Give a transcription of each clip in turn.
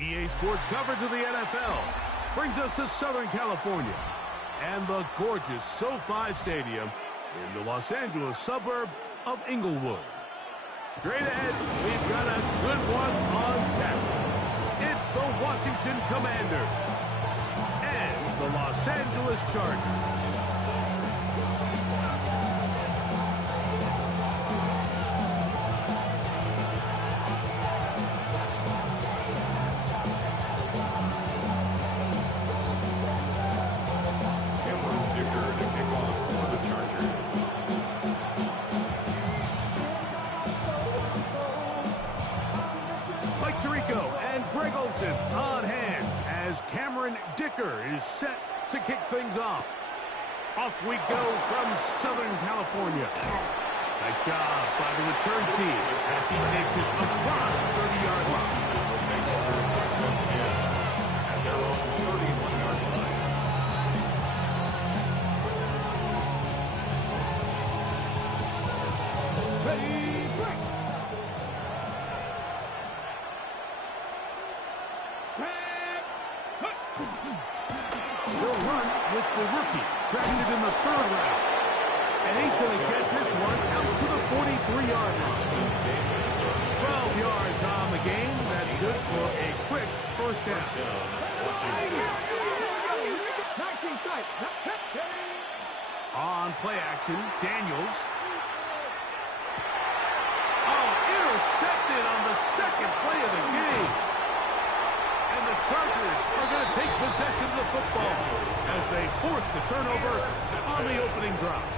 EA Sports coverage of the NFL brings us to Southern California and the gorgeous SoFi Stadium in the Los Angeles suburb of Inglewood. Straight ahead, we've got a good one on tap. It's the Washington Commanders and the Los Angeles Chargers. On hand as Cameron Dicker is set to kick things off. Off we go from Southern California. Nice job by the return team as he takes it across the 30-yard line. At their own 31-yard line. Ready, break! She'll run with the rookie, drafted in the 3rd round. And he's going to get this one out to the 43-yard line. 12 yards on the game. That's good for a quick first down. On play action, Daniels. Oh, intercepted on the second play of the game. And the Chargers are going to take possession of the football as they force the turnover on the opening drive.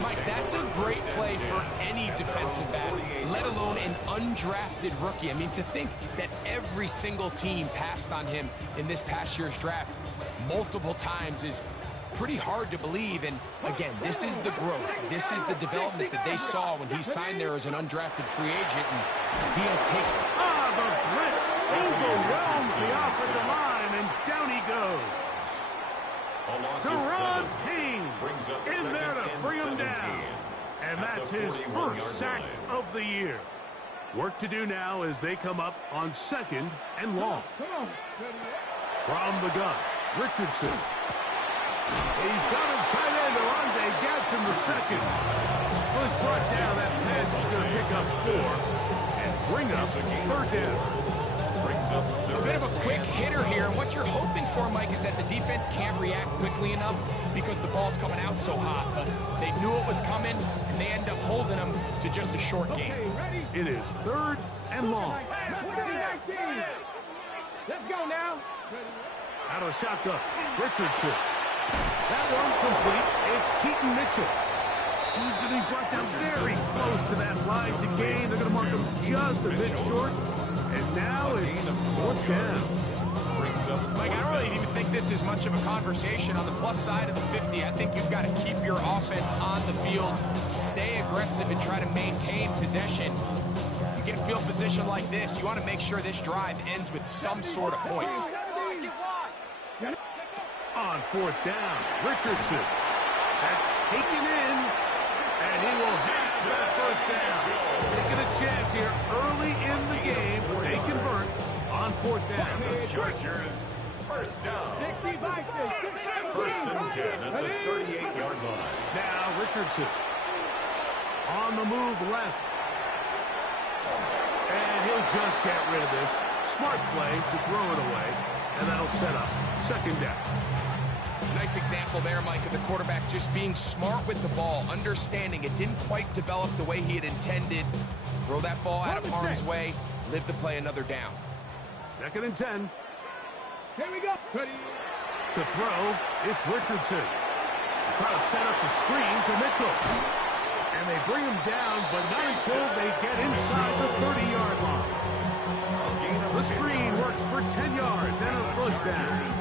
Mike, that's a great play for any defensive back, let alone an undrafted rookie. I mean, to think that every single team passed on him in this past year's draft multiple times is pretty hard to believe. And again, this is the growth. This is the development that they saw when he signed there as an undrafted free agent. And he has taken... the blitz overwhelms the offensive line, and down he goes. Deron Payne in there to bring him down. And that's his first sack of the year. Work to do now as they come up on 2nd and long. From the gun, Richardson. He's got him tight end, Orlando Gadsden the second. Was brought down. That pass is going to pick up 4 and bring up 3rd down. A bit of a quick hitter here, and what you're hoping for, Mike, is that the defense can't react quickly enough because the ball's coming out so hot. But they knew it was coming, and they end up holding them to just a short game. It is 3rd and long. Let's go now. Out of the shotgun, Richardson. That one complete. It's Keaton Mitchell. He's going to be brought down very close to that line to gain. They're going to mark him just a bit short. And now it's 4th down. Mike, I don't really even think this is much of a conversation on the plus side of the 50. I think you've got to keep your offense on the field, stay aggressive, and try to maintain possession. You get a field position like this, you want to make sure this drive ends with some sort of points. On 4th down, Richardson. That's taken in, and he will have that first down. Taking a chance here early in the game. They convert on 4th down. The Chargers, first down. 1st and 10 at the 38-yard line. Now Richardson on the move left. And he'll just get rid of this. Smart play to throw it away, and that'll set up 2nd down. Nice example there, Mike, of the quarterback just being smart with the ball, understanding it didn't quite develop the way he had intended. Throw that ball out of harm's way, live to play another down. 2nd and 10. Here we go. Ready. To throw, it's Richardson. Try to set up the screen to Mitchell. And they bring him down, but not until they get inside the 30-yard line. The screen works for 10 yards and a first down.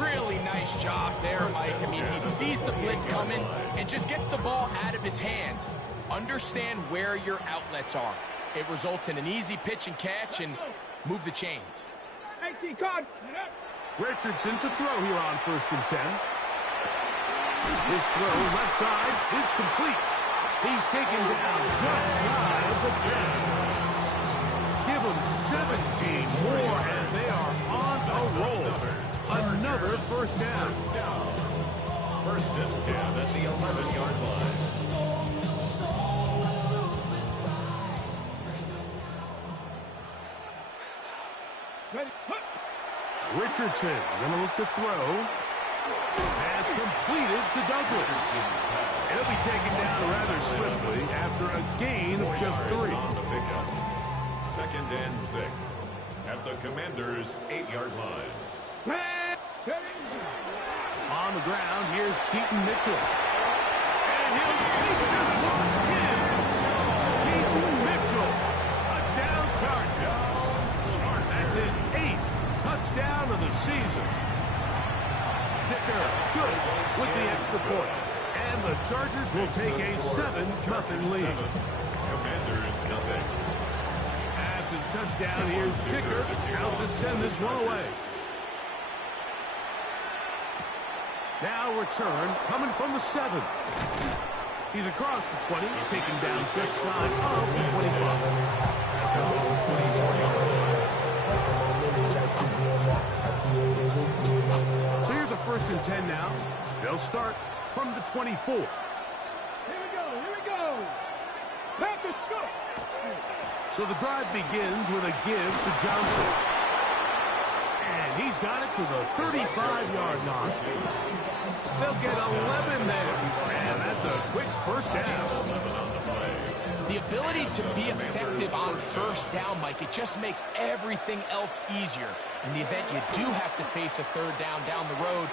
Really nice job there, Mike. I mean, he sees the blitz coming and just gets the ball out of his hands. Understand where your outlets are. It results in an easy pitch and catch and move the chains. Richardson to throw here on 1st and 10. His throw left side is complete. He's taken down just shy of the 10. Give him 17 more, and they are on a roll. Another first down. First and 10 at the 11-yard line. Richardson going to look to throw. Pass completed to Douglas. He'll be taken down rather swiftly after a gain of just 3. On the pickup. Second and 6 at the Commanders' 8-yard line. On the ground, here's Keaton Mitchell. And he'll take this one in. Keaton Mitchell. Touchdown Chargers. That's his 8th touchdown of the season. Dicker good with the extra point. And the Chargers will take a 7-0 lead. Commanders nothing. After the touchdown, here's Dicker out to send this one away. Now return coming from the 7. He's across the 20, taken down just shy of the 25. So here's a first and 10 now. They'll start from the 24. Here we go. Back to score. So the drive begins with a give to Johnson. And he's got it to the 35-yard line. They'll get 11 there. And that's a quick first down. The ability to be effective on first down, Mike, it just makes everything else easier. In the event you do have to face a third down the road,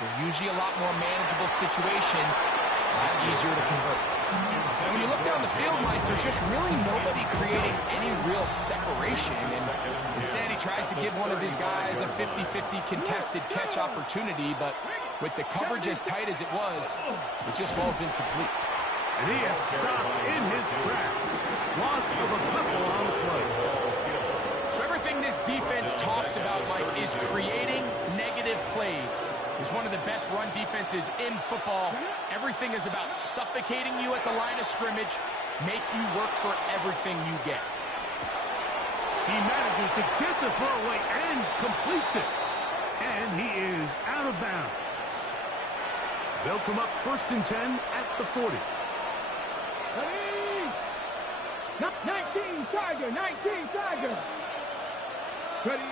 they're usually a lot more manageable situations, a lot easier to convert. When you look down the field, Mike, there's just really nobody creating any real separation. And instead, he tries to give one of his guys a 50-50 contested catch opportunity, but with the coverage as tight as it was, it just falls incomplete. And he is stopped in his tracks. Loss of a couple on the play. So everything this defense talks about, Mike, is creating negative plays. It's one of the best run defenses in football. Everything is about suffocating you at the line of scrimmage, make you work for everything you get. He manages to get the throw away and completes it. And he is out of bounds. They'll come up first and 10 at the 40. 19 Tiger. Ready.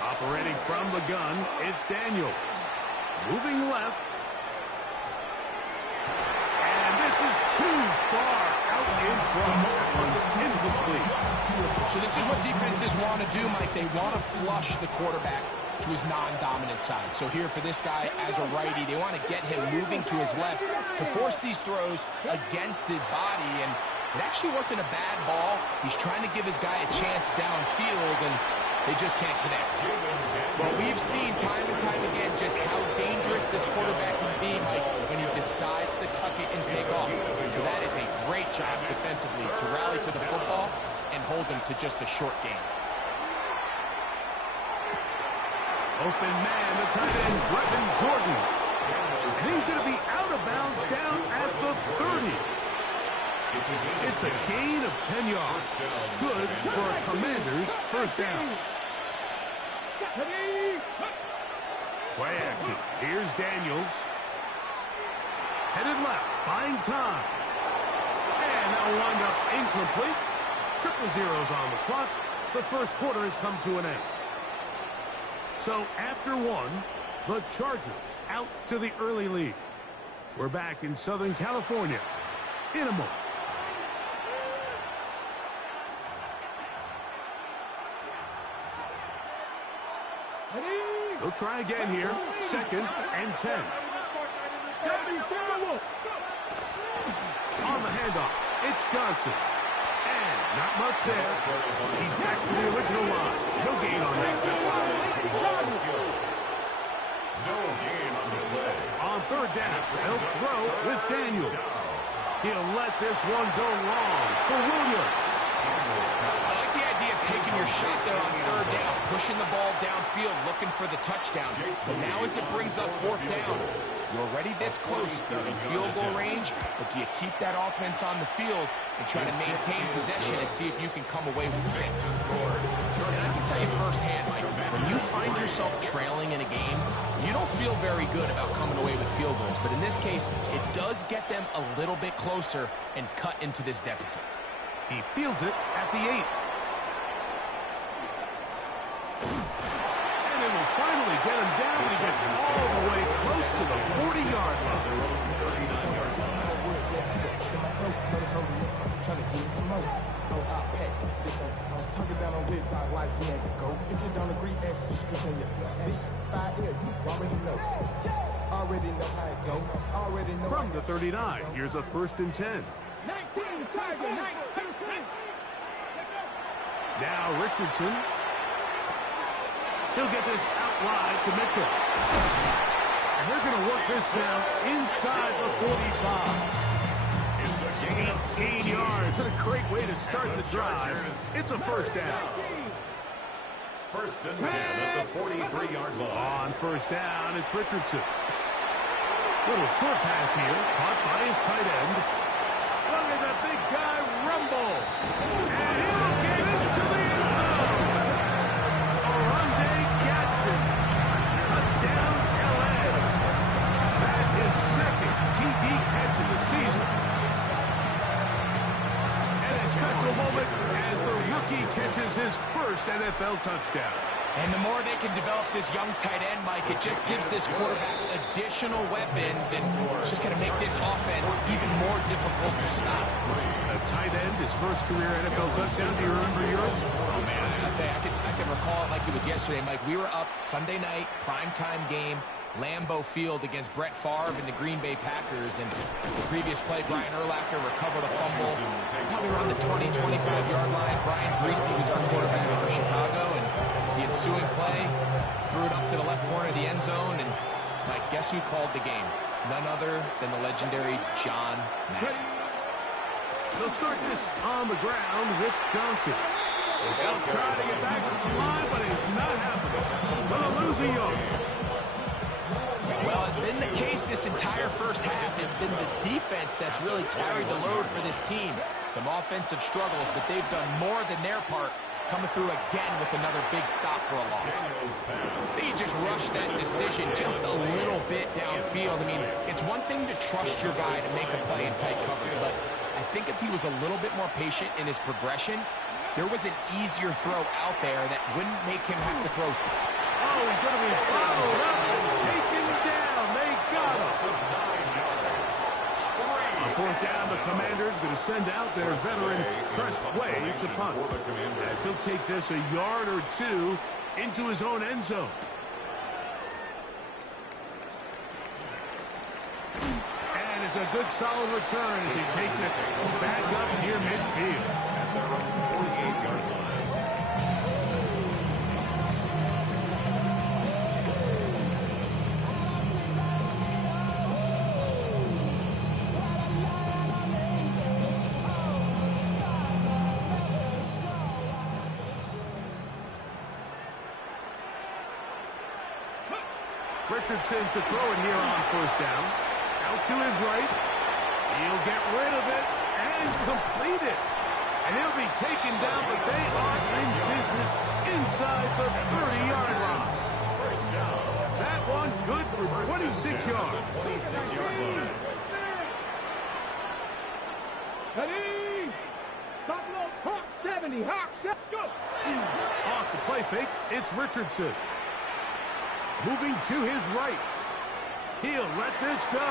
Operating from the gun, it's Daniels. Moving left. And this is too far out in front. That one's incomplete. So this is what defenses want to do, Mike. They want to flush the quarterback to his non-dominant side. So here for this guy as a righty, they want to get him moving to his left to force these throws against his body. And it actually wasn't a bad ball. He's trying to give his guy a chance downfield, and they just can't connect. Well, we've seen time and time again just how dangerous this quarterback can be, Mike, when he decides to tuck it and take off. So that is a great job defensively to rally to the football and hold him to just a short game. Open man, the tight end, Brevin Jordan. And he's going to be out of bounds down at the 30. It's a gain of 10 yards. Good for a Commander's first down. Play action. Here's Daniels. Headed left, buying time. And that'll wind up incomplete. Triple zeros on the clock. The first quarter has come to an end. So after one, the Chargers out to the early lead. We're back in Southern California in a moment. They'll try again here. Second and 10. On the handoff, it's Johnson. And not much there. He's back to the original line. No gain on that. No gain on the play. On third down, they'll throw with Daniels. He'll let this one go long for Williams. I like the idea of taking your shot there on third down, pushing the ball downfield, looking for the touchdown. But now as it brings up fourth down, you're already this close in field goal range, but do you keep that offense on the field and try to maintain possession and see if you can come away with 6? tell you firsthand, Mike, when you find yourself trailing in a game, you don't feel very good about coming away with field goals. But in this case, it does get them a little bit closer and cut into this deficit. He fields it at the 8. And it will finally get him down. He gets all the way close to the 40-yard line. Trying to get some more. Oh, I'll pack this one. I'm tucking down on this side like he had to go. If you don't agree, ask the streets on your big 5 there. You already know. Already know how it go. Already know. From the 39, here's a 1st and 10. 19, Tiger, 19. Now Richardson. He'll get this out wide to Mitchell. And they're going to work this down inside the 45. 18 yards. What a great way to start the drive. It's a 1st down. 1st and 10 at the 43-yard line. On 1st down, it's Richardson. Little short pass here, caught by his tight end. Look at the big guy rumble. And he'll get into the end zone. Oronde Gadsden. Touchdown, LA. That is 2nd TD catch of the season. Special moment as the rookie catches his 1st NFL touchdown. And the more they can develop this young tight end, Mike, it just gives this quarterback additional weapons, and it's just going to make this offense even more difficult to stop. A tight end, his 1st career NFL touchdown. Do you remember yours? Oh, man, I'll tell you, I can recall it like it was yesterday, Mike. We were up Sunday night, primetime game, Lambeau Field against Brett Favre and the Green Bay Packers. And the previous play, Brian Urlacher recovered a fumble probably around the 20, 25-yard line. Brian Griese was our quarterback for Chicago, and the ensuing play threw it up to the left corner of the end zone. And, Mike, guess who called the game? None other than the legendary John Madden. They'll start this on the ground with Johnson. They'll try to get back to the line, but it's not happening. Gonna lose a yard. Well, it's been the case this entire 1st half. It's been the defense that's really carried the load for this team. Some offensive struggles, but they've done more than their part, coming through again with another big stop for a loss. They just rushed that decision just a little bit downfield. I mean, it's one thing to trust your guy to make a play in tight coverage, but I think if he was a little bit more patient in his progression, there was an easier throw out there that wouldn't make him have to throw. Oh, he's going to be followed up and taken down. They got him. On 4th down, the Commanders going to send out their veteran Tress Way to punt, as he'll take this a yard or 2 into his own end zone. And it's a good solid return as he takes it back up near midfield. At their own 48-yard line. Richardson to throw it here on 1st down. Out to his right. He'll get rid of it and complete it. And he'll be taken down, but they are in business inside the 30-yard line. That one good for 26 yards. 26-yard line. Ready? Buffalo Hawk 70. Hawk, go. Off the play fake, it's Richardson. Moving to his right. He'll let this go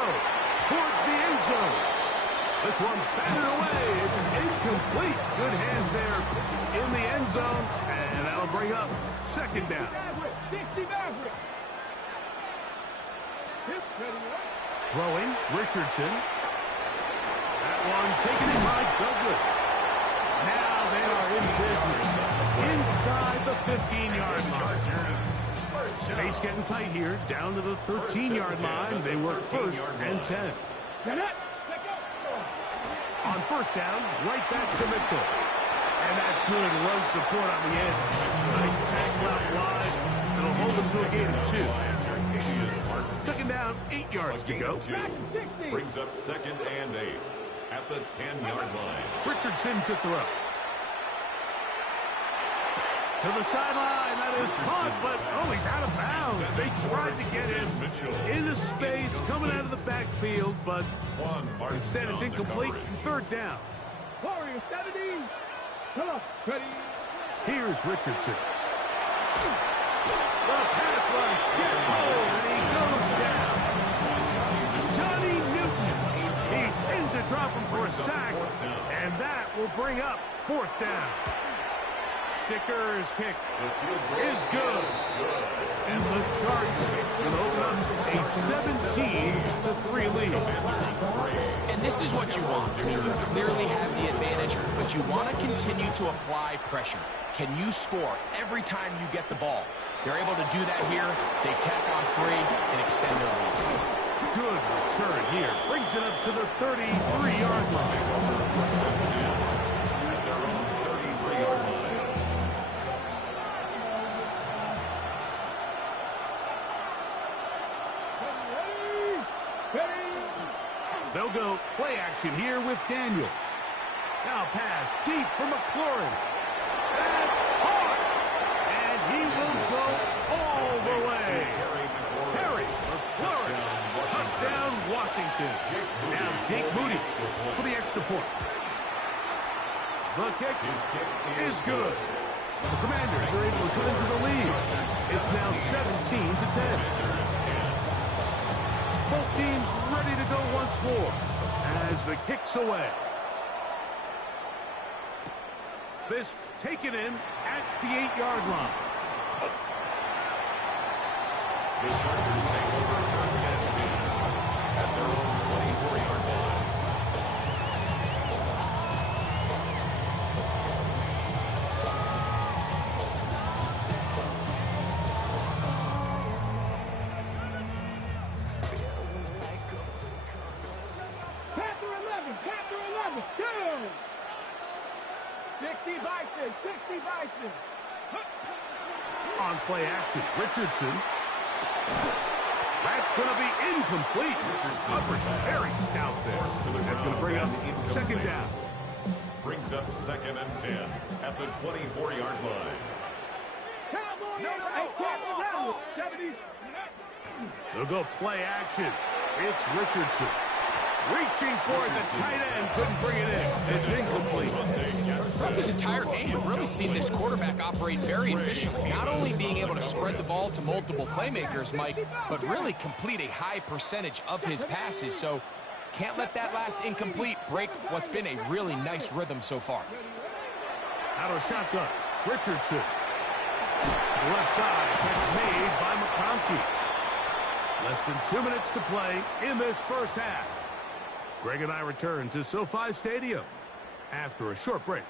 towards the end zone. This one batted away. It's incomplete. Good hands there in the end zone. And that'll bring up 2nd down. Throwing, Richardson. That one taken in by Douglas. Now they are in business inside the 15-yard line. Space getting tight here, down to the 13-yard line. They work 1st and 10. On 1st down, right back to Mitchell. And that's good run support on the edge. Nice tackle out wide. It'll hold them to a gain of 2. 2nd down, 8 yards to go. Brings up 2nd and 8 at the 10-yard line. Richardson to throw. To the sideline, that is caught, but he's out of bounds. They tried to get him into space, coming out of the backfield, but instead it's incomplete. Third down. Warriors 70. Come on, ready. Here's Richardson. The pass rush gets hold, and he goes down. Johnny Newton. He's in to drop him for a sack, and that will bring up fourth down. Dicker's kick is good. And the Chargers will open up a 17-3 lead. And this is what you want. I mean, you clearly have the advantage, but you want to continue to apply pressure. Can you score every time you get the ball? They're able to do that here. They tack on 3 and extend their lead. Good return here. Brings it up to the 33-yard line. At their own 33-yard line. They'll go play action here with Daniels. Now pass deep for McLaurin. That's hard. And he will go all the way. Terry McLaurin. Touchdown, Washington. Now Jake Moody for the extra point. The kick is good. The Commanders are able to come into the lead. It's now 17-10. Both teams ready to go once more as the kick's away. This taken in at the 8-yard line. The Chargers take over first and 10 at their own 24-yard line. Go! 60 Bison, 60 Bison. On play action, Richardson. That's going to be incomplete. Richardson very stout there. That's going to bring up second down. Brings up second and 10 at the 24-yard line. They'll go play action. It's Richardson. Reaching for it, the tight end couldn't bring it in. It's incomplete. Throughout this entire game, we've really seen this quarterback operate very efficiently. Not only being able to spread the ball to multiple playmakers, Mike, but really complete a high percentage of his passes. So can't let that last incomplete break what's been a really nice rhythm so far. Out of shotgun, Richardson. Left side, catch made by McConkey. Less than 2 minutes to play in this first half. Greg and I return to SoFi Stadium after a short break.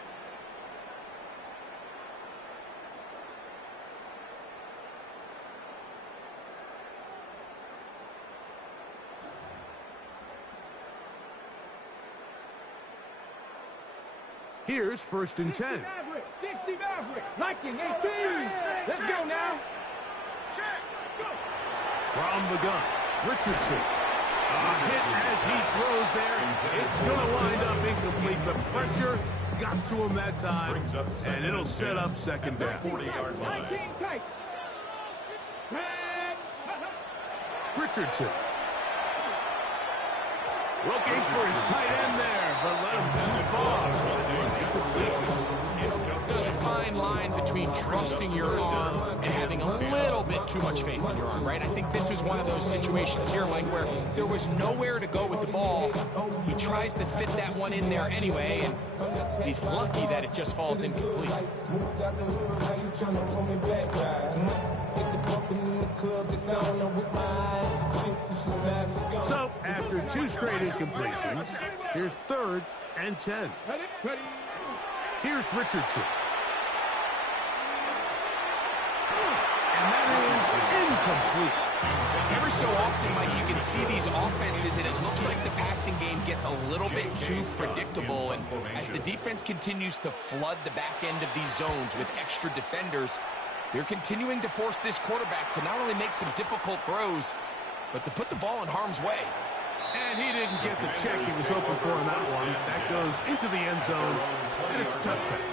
Here's first and 10. 60 Maverick, Liking 18. Let's go now. From the gun, Richardson. A hit as he throws there. It's going to wind up incomplete. The pressure got to him that time, and it'll set up second down. 40-yard line. Richardson. Looking for his tight end there, but let him too far. There's a fine line between trusting your arm and having a little bit too much faith in your arm, right? I think this was one of those situations here, Mike, where there was nowhere to go with the ball. He tries to fit that one in there anyway, and he's lucky that it just falls incomplete. So, after 2 straight incompletions, here's third and 10. Here's Richardson. And that is incomplete. Every so often, Mike, you can see these offenses, and it looks like the passing game gets a little bit too predictable. And as the defense continues to flood the back end of these zones with extra defenders, they're continuing to force this quarterback to not only make some difficult throws, but to put the ball in harm's way. And he didn't get the check he was hoping for in that one. That goes into the end zone, and it's a touchback.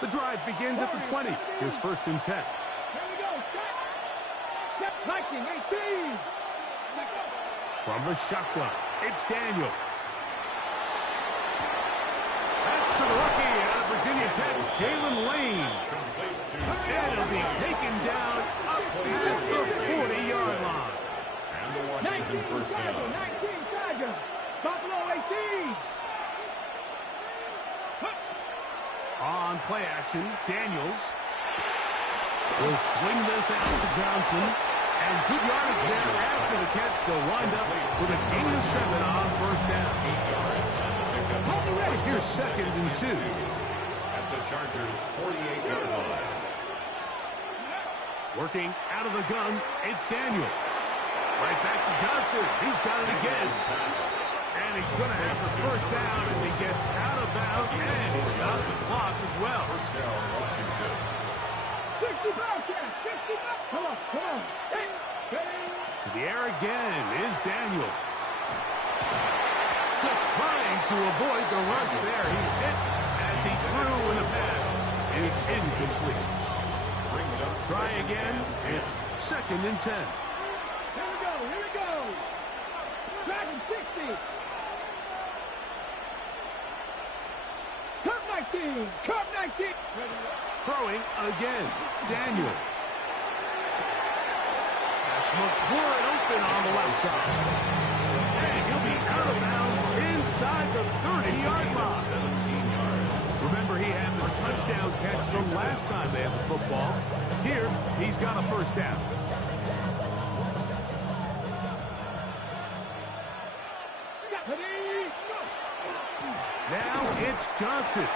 The drive begins at the 20. Here's 1st and 10. Here we go. Step. Viking, 18. From the shotgun, it's Daniels. That's to the rookie out of Virginia Tech, Jalen Lane. And it'll be taken down up past the 40-yard line. And the Washington first down. 19 Tiger. Buffalo 18. On play action, Daniels will swing this out to Johnson. And good yardage there after the catch. They'll wind up with a gain of 7 on 1st down. Here's 2nd and 2. At the Chargers' 48-yard line. Working out of the gun, it's Daniels. Right back to Johnson. He's got it again. And he's going to have the 1st down as he gets out of bounds. And he stopped the clock as well. First down, Washington. 65, 65. Come on. Hey. To the air again is Daniels. Just trying to avoid the rush there. He's hit as he threw in the pass. It is incomplete. Brings up Try again. It's 2nd and 10. Here we go. Dragon 60. Cup 19. Throwing again. Daniels. That's McLaurin open on the left side. And he'll be out of bounds inside the 30-yard line. 17 yards. Remember, he had the touchdown catch from last time they had the football. Here, he's got a 1st down. Now it's Johnson.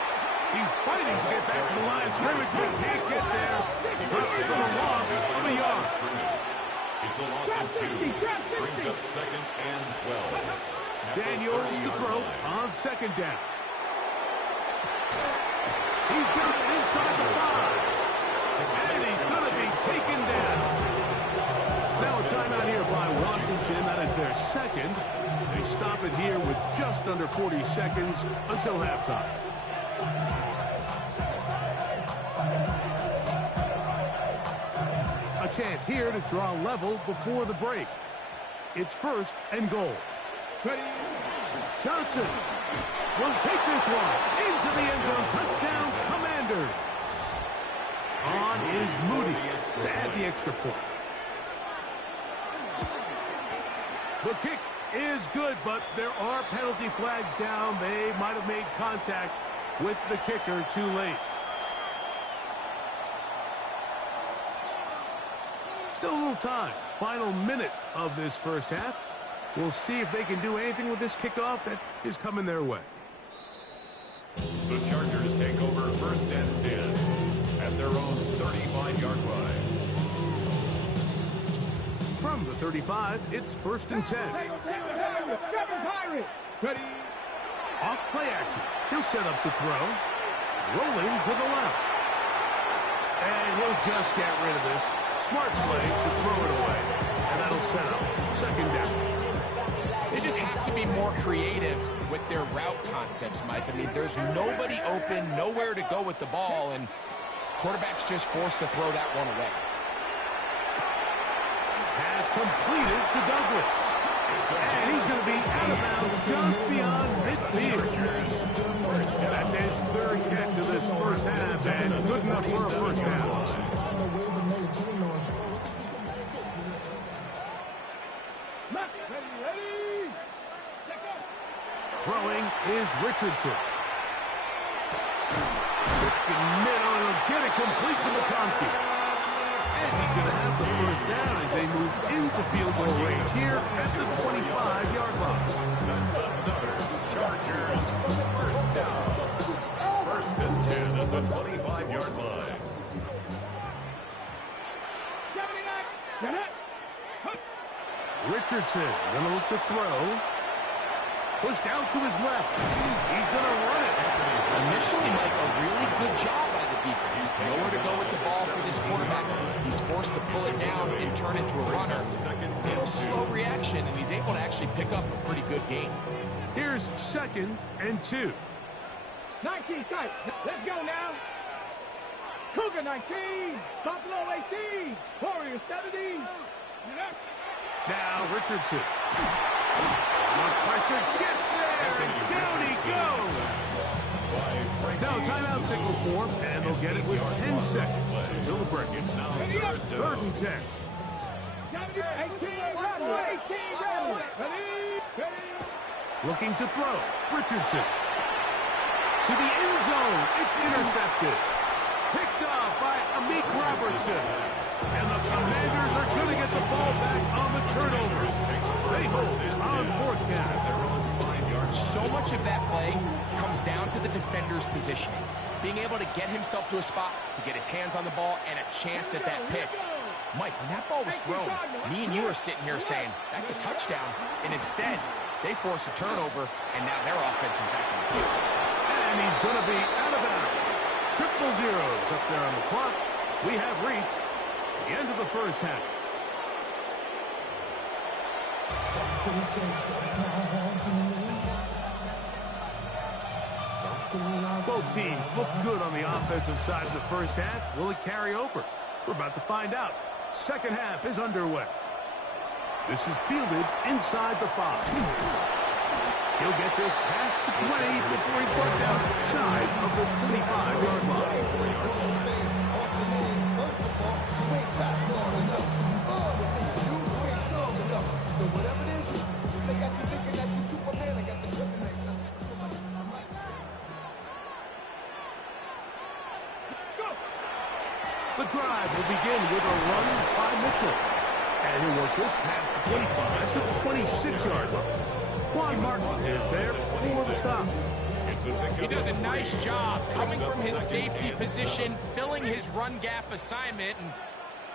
He's fighting to get back to the line of scrimmage, but can't get there. First for the loss of a yard. It's a loss of 2. Brings up 2nd and 12. Daniels to throw on 2nd down. He's got it inside the 5. And he's going to be taken down. Now a timeout here by Washington. That is their 2nd. They stop it here with just under 40 seconds until halftime. A chance here to draw level before the break. It's 1st and goal. Ready. Johnson will take this one into the end zone. Touchdown, Commanders. On is Moody to add the extra point. The kick is good, but there are penalty flags down. They might have made contact with the kicker too late. Still a little time. Final minute of this 1st half. We'll see if they can do anything with this kickoff that is coming their way. The Chargers take over 1st and 10 at their own 35-yard line. From the 35, it's 1st and 10. Ready. Off play action. He'll set up to throw. Rolling to the left. And he'll just get rid of this. Smart play to throw it away. And that'll set up 2nd down. They just have to be more creative with their route concepts, Mike. I mean, there's nobody open, nowhere to go with the ball, and quarterback's just forced to throw that one away. Pass completed to Douglas. And he's going to be out of bounds just beyond midfield. That's his 3rd catch of this 1st half, and good enough for a 1st down. Throwing is Richardson. Middle, and he'll get it complete to McConkey. And he's going to have the 1st down as they move into field goal range here at the 25-yard line. That's another Chargers 1st down. 1st and 10 at the 25-yard line. Richardson going to look to throw. Pushed out to his left. He's going to run it. Initially, Mike, a really good job by the defense. Nowhere to go with the ball for this quarterback. He's forced to pull it down and turn into a runner. Little slow reaction, and he's able to actually pick up a pretty good gain. Here's 2nd and 2. 19 tight. Let's go now. Cougar 19, Buffalo 18, Warriors 17. Now Richardson. More pressure, gets there, and down he goes. Now timeout signal form, and they'll get it with 10 seconds until the break. It's now third and 10. 18 Rebels. Ready. Looking to throw. Richardson. To the end zone. It's intercepted. Picked off by Amik Robertson. And the Commanders are going to get the ball back on the turnover. They hold on fourth down. So much of that play comes down to the defender's positioning. Being able to get himself to a spot, to get his hands on the ball, and a chance at that pick. Mike, when that ball was thrown, me and you are sitting here saying, that's a touchdown. And instead, they force a turnover, and now their offense is back on the field. And he's going to be out of bounds. Triple zeros up there on the clock. We have reached the end of the first half. Both teams look good on the offensive side of the first half. Will it carry over? We're about to find out. Second half is underway. This is fielded inside the 5. He'll get this past the 20 before he's brought down shy of the 25-yard line. The drive will begin with a run by Mitchell. And he'll work this past the 25 to the 26-yard line. Quan Martin is there for the stop. He does a nice job coming from his safety position, filling his run gap assignment, and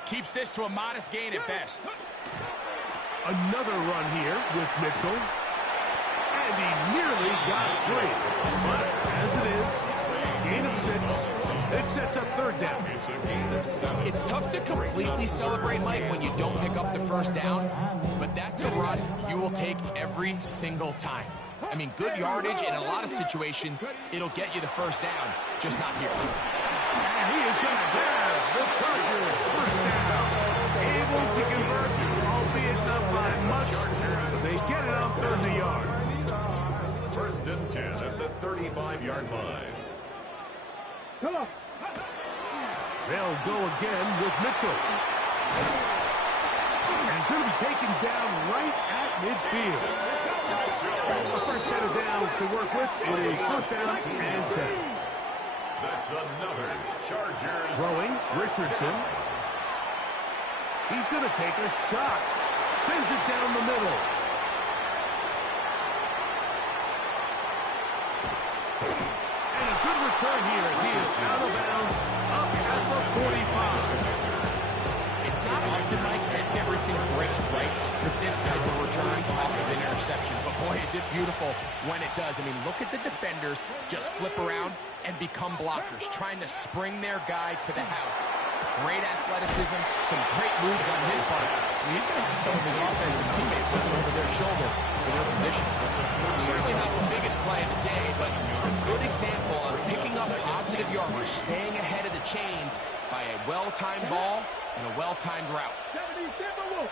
keeps this to a modest gain at best. Another run here with Mitchell. And he nearly got 3. But as it is, gain of 6. It sets up third down. It's tough to completely celebrate, Mike, when you don't pick up the first down, but that's a run you will take every single time. I mean, good yardage in a lot of situations, it'll get you the first down, just not here. And he is going to have the Chargers first down. Able to convert, albeit not by much, but they get it on 30 yards. First and 10 at the 35-yard line. Come on. They'll go again with Mitchell. And he's going to be taken down right at midfield. The first set of downs to work with is first down and 10. That's another Chargers. Throwing, Richardson. He's going to take a shot. Sends it down the middle. And a good return here as he is out of bounds up at the 45. It's not often, Mike, that everything breaks right for this type of return off of an interception. But boy, is it beautiful when it does. I mean, look at the defenders just flip around and become blockers, trying to spring their guy to the house. Great athleticism, some great moves on his part. I mean, he's going to have some of his offensive teammates looking over their shoulder for their positions. Certainly not the biggest play of the day, but a good example of picking up positive yardage, staying ahead of the chains by a well-timed ball and a well-timed route. 70 Timberwolves.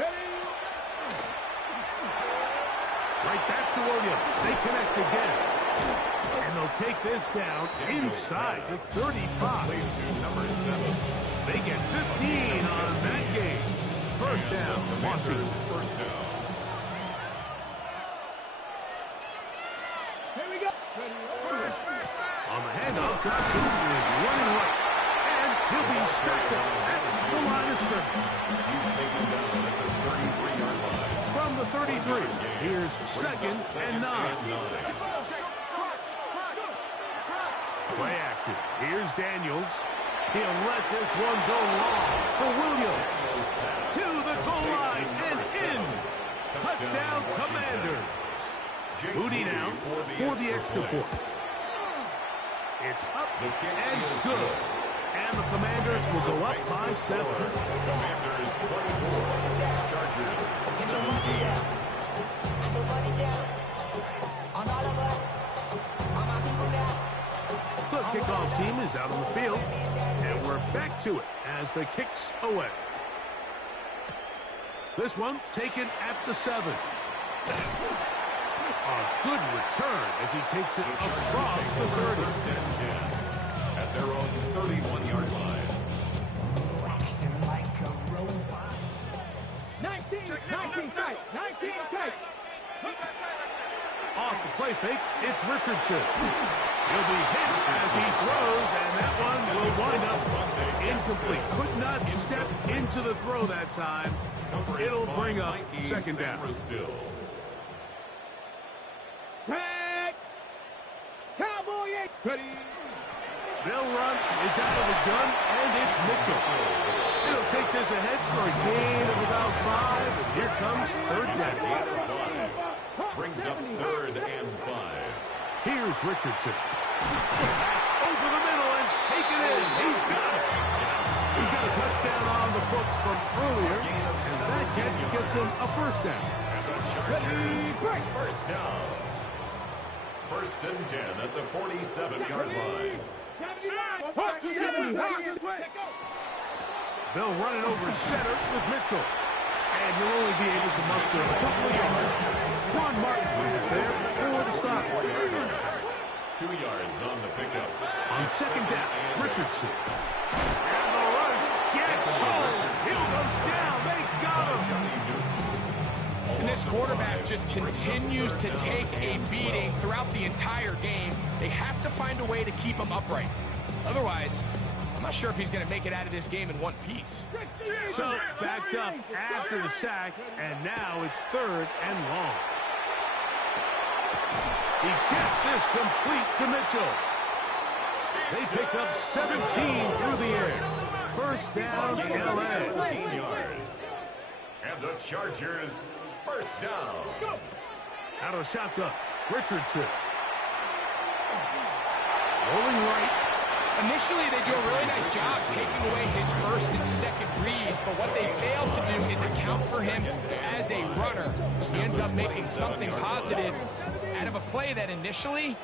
Ready. Right back to Williams. They connect again. And they'll take this down inside the 35. To number 7. They get 15 on that game. First down, Washington. First down. Here we go. On the handoff, Johnson is running right. And he'll be stacked up at the line of scrimmage. He's taken down at the 33-yard line. From the 33, here's second and 9. Play action. Here's Daniels. He'll let this one go long for Williams. To the goal line and in. Touchdown, Commanders. Moody now for the extra point. It's up and good. And the Commanders will go up by 7. Commanders 24. Chargers 17. kickoff team is out on the field, and we're back to it as the kick's away. This one taken at the 7. A good return as he takes it across the 30. At their own 31-yard line. 19 tight. Off the play fake, it's Richardson. He'll be hit as he throws, and that one will wind up incomplete. Could not step into the throw that time. It'll bring up second down. Back. Cowboy 8. Ready. They'll run. It's out of the gun, and it's Mitchell. He'll take this ahead for a gain of about 5, and here comes third down. Brings up 3rd and 5. Here's Richardson. Over the middle and take it in. He's got it. He's got a touchdown on the books from earlier, and that catch gets him a first down. And the Chargers, first down. 1st and 10 at the 47-yard line. They'll run it over center with Mitchell. And he'll only be able to muster a couple of yards. Quan Martin is there for the stop. 2 yards on the pickup. On second down, Richardson. And the rush gets home. Hill goes down. They got him. And this quarterback just continues to take a beating throughout the entire game. They have to find a way to keep him upright. Otherwise, I'm not sure if he's going to make it out of this game in one piece. So, backed up after the sack, and now it's 3rd and long. He gets this complete to Mitchell. They pick up 17 through the air. First down, LA. 17 yards. And the Chargers, first down. Out of the shotgun, Richardson. Rolling right. Initially, they do a really nice job taking away his first and second reads, but what they fail to do is account for him as a runner. He ends up making something positive out of a play that initially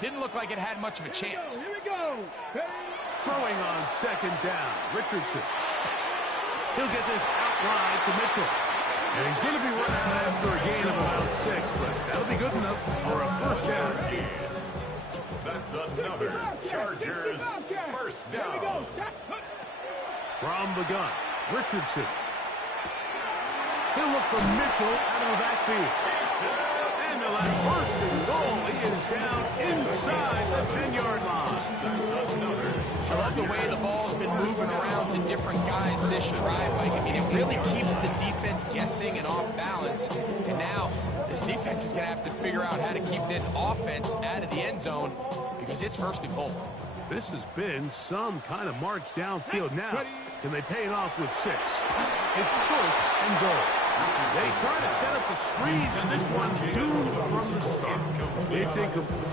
didn't look like it had much of a chance. Here we go. Throwing on second down, Richardson. He'll get this out wide to Mitchell. And he's going to be run out after a gain of about 6, but that'll be good enough for a first down. That's another Chargers first down. From the gun, Richardson. He'll look for Mitchell out of the backfield. And they'll have first and goal. He is down inside the 10-yard line. That's another. I love the way the ball's been moving around to different guys this drive. Like, I mean, it really keeps the defense guessing and off balance. And now this defense is going to have to figure out how to keep this offense out of the end zone because it's first and goal. This has been some kind of march downfield now. Can they pay it off with 6? It's first and goal. They try to set up the screen, and this one doomed from the start. It's incomplete.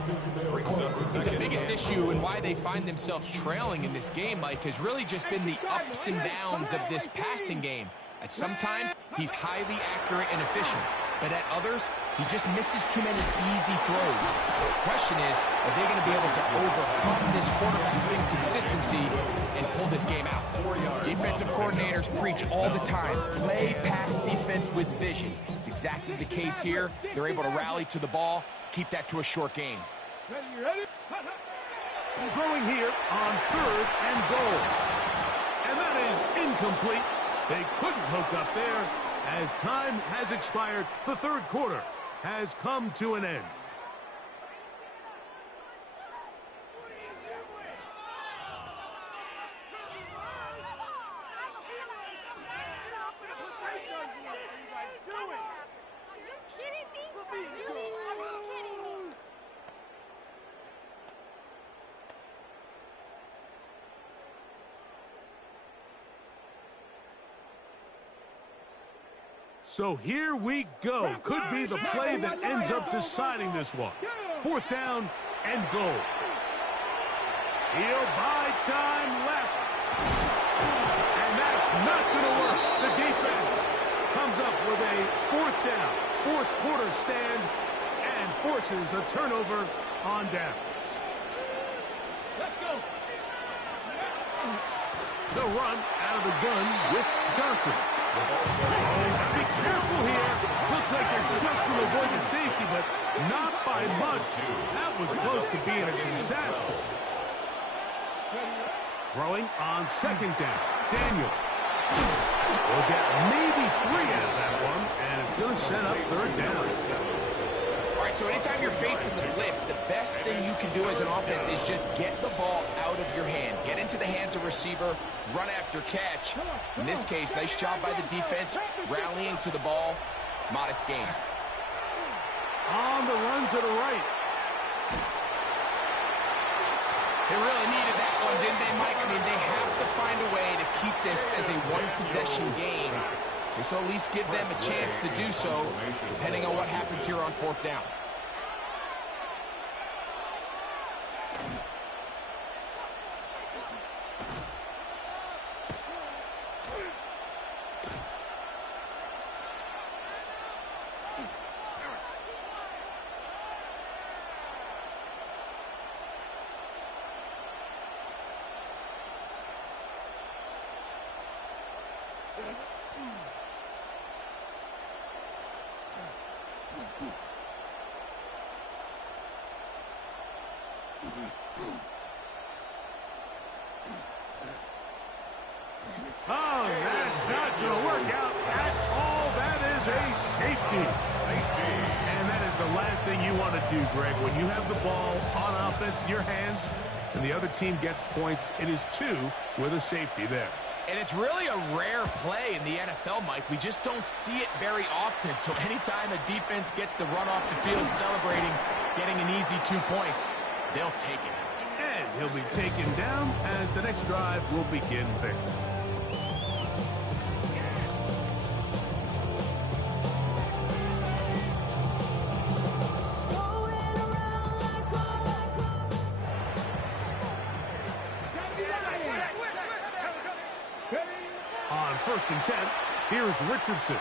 The biggest issue and why they find themselves trailing in this game, Mike, has really just been the ups and downs of this passing game. At sometimes, he's highly accurate and efficient, but at others, he just misses too many easy throws. The question is, are they going to be able to overcome this quarterback inconsistency and pull this game out? Defensive coordinators preach all the time, play pass defense with vision. It's exactly the case here. They're able to rally to the ball, keep that to a short game. Throwing here on 3rd and goal. And that is incomplete. They couldn't hook up there. As time has expired, the 3rd quarter has come to an end. So here we go. Could be the play that ends up deciding this one. 4th down and goal. He'll buy time left. And that's not going to work. The defense comes up with a 4th down, 4th quarter stand, and forces a turnover on downs. Let's go. They'll run out of the gun with Johnson. Oh, be careful here. Looks like they're just going to avoid the safety, but not by much. That was close to being a disaster. Throwing on second down. Daniel. We'll get maybe 3 out of that one, and it's going to set up third down. All right, so anytime you're facing the blitz, the best thing you can do as an offense is just get the ball out of your hand. Get into the hands of receiver, run after catch. In this case, nice job by the defense, rallying to the ball. Modest gain. On the run to the right. They really needed that one, didn't they, Mike? I mean, they have to find a way to keep this as a one-possession game. This will at least give them a chance to do so, depending on what happens here on fourth down. Oh, that's not going to work out at all. That is a safety. And that is the last thing you want to do, Greg. When you have the ball on offense in your hands and the other team gets points, it is 2 with a safety there. And it's really a rare play in the NFL, Mike. We just don't see it very often. So anytime a defense gets to run off the field celebrating, getting an easy 2 points, they'll take it. And he'll be taken down as the next drive will begin there. On 1st and 10, here's Richardson.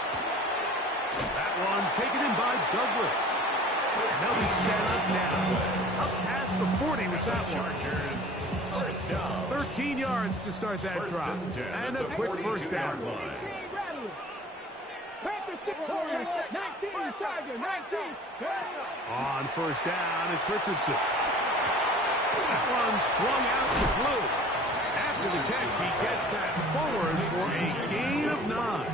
That one taken in by Douglas. And they'll be set up now. Up past the 40 with that one. First down. 13 yards to start that drive. And a quick first down. On 1st down, it's Richardson. That one swung out to Blue. After the catch, he gets that forward for a gain of 9.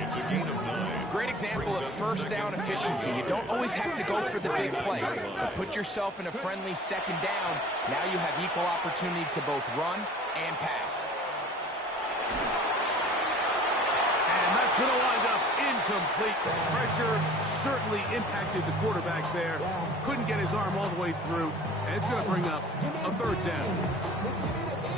It's a gain of 9. Great example of first down efficiency. You don't always have to go for the big play, but put yourself in a friendly second down. Now you have equal opportunity to both run and pass. And that's going to wind up incomplete. Pressure certainly impacted the quarterback there. Couldn't get his arm all the way through, and it's going to bring up a third down.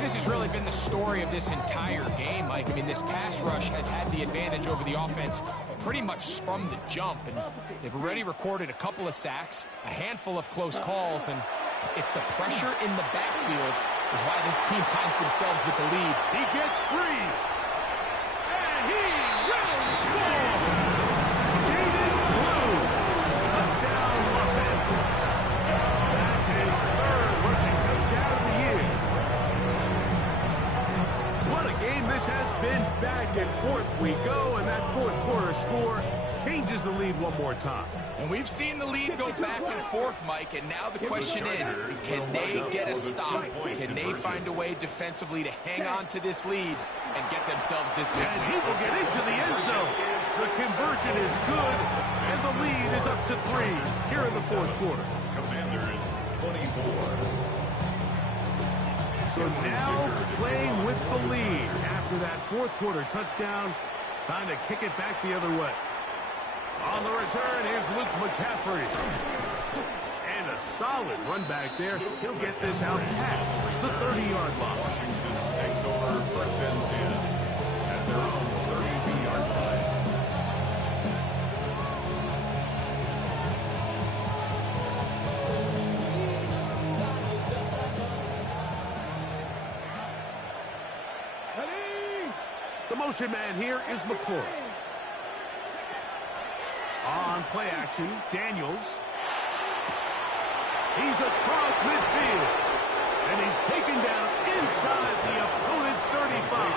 This has really been the story of this entire game, Mike. I mean, this pass rush has had the advantage over the offense pretty much from the jump, and they've already recorded a couple of sacks, a handful of close calls, and it's the pressure in the backfield is why this team finds themselves with the lead. He gets free, and he will score! Jaden Blue, touchdown Los Angeles. That's his 3rd rushing touchdown of the year. What a game this has been. Back and forth we go, and that 4th quarter score changes the lead one more time. And we've seen the lead go back and forth, Mike, and now the question is, can they get a stop? Can they find a way defensively to hang on to this lead and get themselves this big And he will get into the end zone. The conversion is good, and the lead is up to 3 here in the 4th quarter. Commanders 24. So now playing with the lead after that 4th quarter touchdown. Time to kick it back the other way. On the return, here's Luke McCaffrey. And a solid run back there. He'll get this out past the 30-yard line. Washington takes over 1st and 10 at their own 32-yard line. The motion man here is McCoy. On play action, Daniels. He's across midfield. And he's taken down inside the opponent's 35.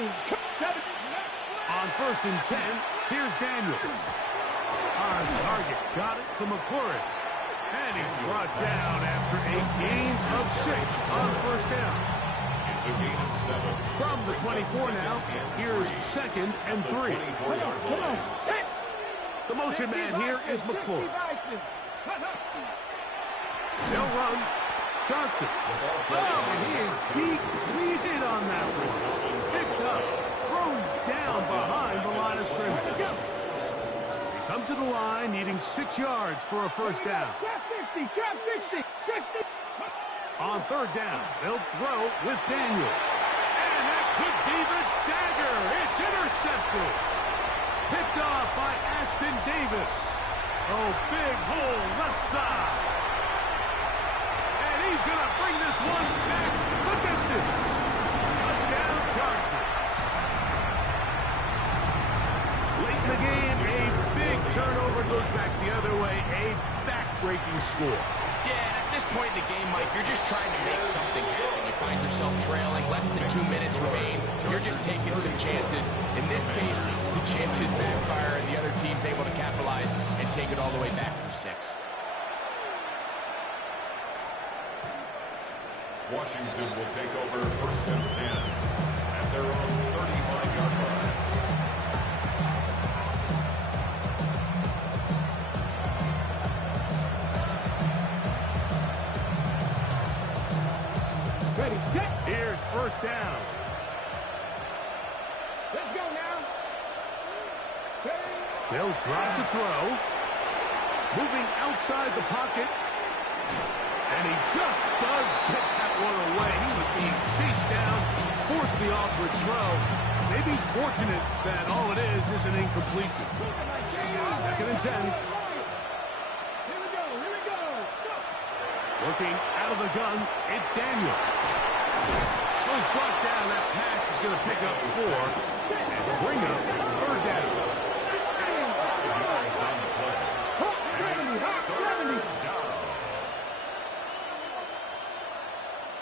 On 1st and 10, here's Daniels. On target, got it to McClure. And he's brought down after a gain of 6 on 1st down. It's a gain of 7. From the 24 now, here's 2nd and 3. The motion man here is McClure. They'll run. Johnson. Oh, and he is deeply hit on that one. Picked up, thrown down behind the line of scrimmage. They come to the line, needing 6 yards for a 1st down. Trap 60. On 3rd down, they'll throw with Daniels. And that could be the dagger. It's intercepted. Picked off by Ashton Davis. Oh, big hole left side. And he's going to bring this one back the distance. Touchdown Chargers. Late in the game, a big turnover goes back the other way. A back-breaking score. Yeah, and at this point in the game, Mike, you're just trying to make something happen. You find yourself trailing, less than 2 minutes remain. You're just taking some chances. In this case, the chances backfire, and the other team's able to capitalize and take it all the way back for 6. Washington will take over 1st and 10 at their own 35-yard line. Ready, set. Here's 1st down. Let's go now. They'll drop to throw. Moving outside the pocket. And he just does get that one away. He was being chased down, forced the awkward throw. Maybe he's fortunate that all it is an incompletion. 2nd and 10. Here we go. Working out of the gun, it's Daniel. So he's brought down. That pass is going to pick up 4 and bring up 3rd down.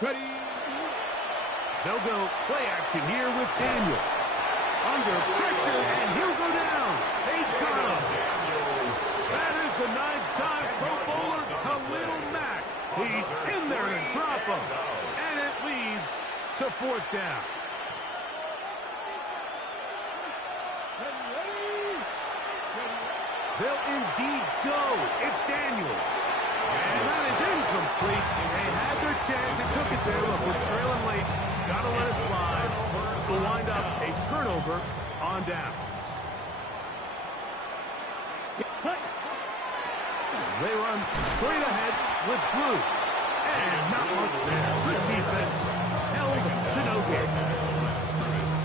Ready. They'll go play action here with Daniel. Under pressure, and he'll go down. They've got him. That is the 9-time Pro Bowler, Khalil Mack. He's in there to drop him. And it leads to 4th down. They'll indeed go. It's Daniels. And that is incomplete. They had their chance. They took it there. Look, we're trailing late. Got to let it fly. So wind up a turnover on downs. They run straight ahead with Blue. And not much there. Good defense. Held to no good.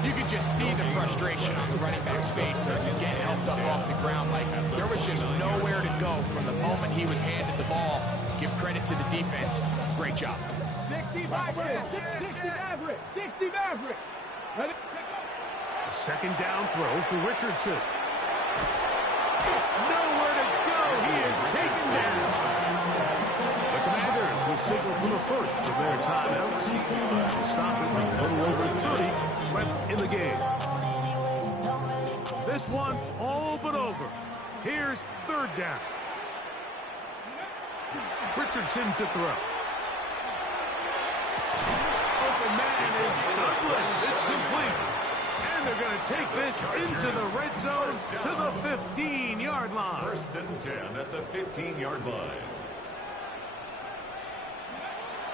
You could just see the frustration on the running back's face as he's getting helped up off the ground. Like, there was just nowhere to go from the moment he was handed the ball. Give credit to the defense. Great job. 60 Maverick. 60 Maverick. 60 Maverick. Ready. Second down throw for Richardson. Nowhere to go. He is taken down. The Commanders will signal for the first of their timeouts. They'll stop it with a little over 30 left in the game. This one all but over. Here's 3rd down. Richardson to throw. Open man is Douglas. It's complete. And they're going to take this into the red zone to the 15-yard line. 1st and 10 at the 15-yard line.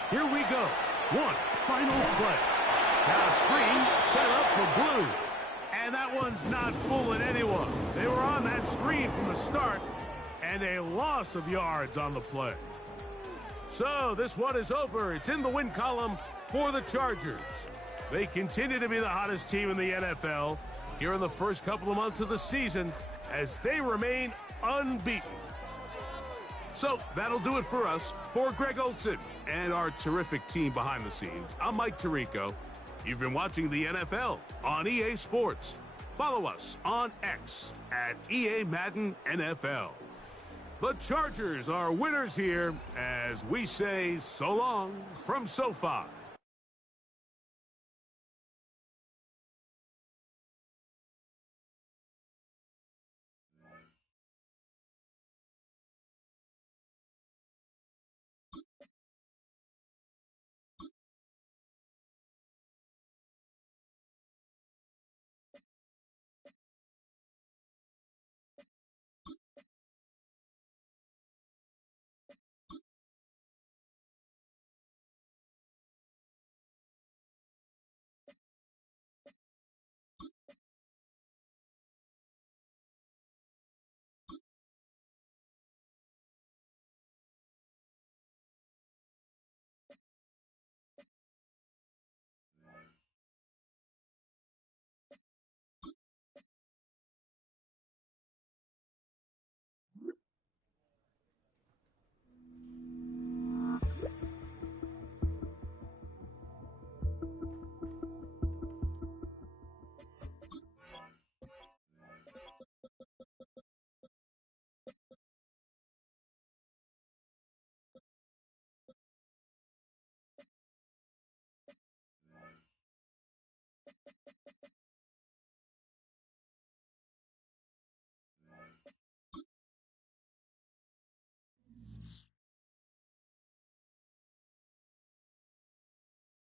Here we go. One final play. Now a screen set up for Blue. And that one's not fooling anyone. They were on that screen from the start. And a loss of yards on the play. So this one is over. It's in the win column for the Chargers. They continue to be the hottest team in the NFL here in the first couple of months of the season as they remain unbeaten. So that'll do it for us. For Greg Olson and our terrific team behind the scenes, I'm Mike Tirico. You've been watching the NFL on EA Sports. Follow us on X at EA Madden NFL. The Chargers are winners here as we say so long from SoFi.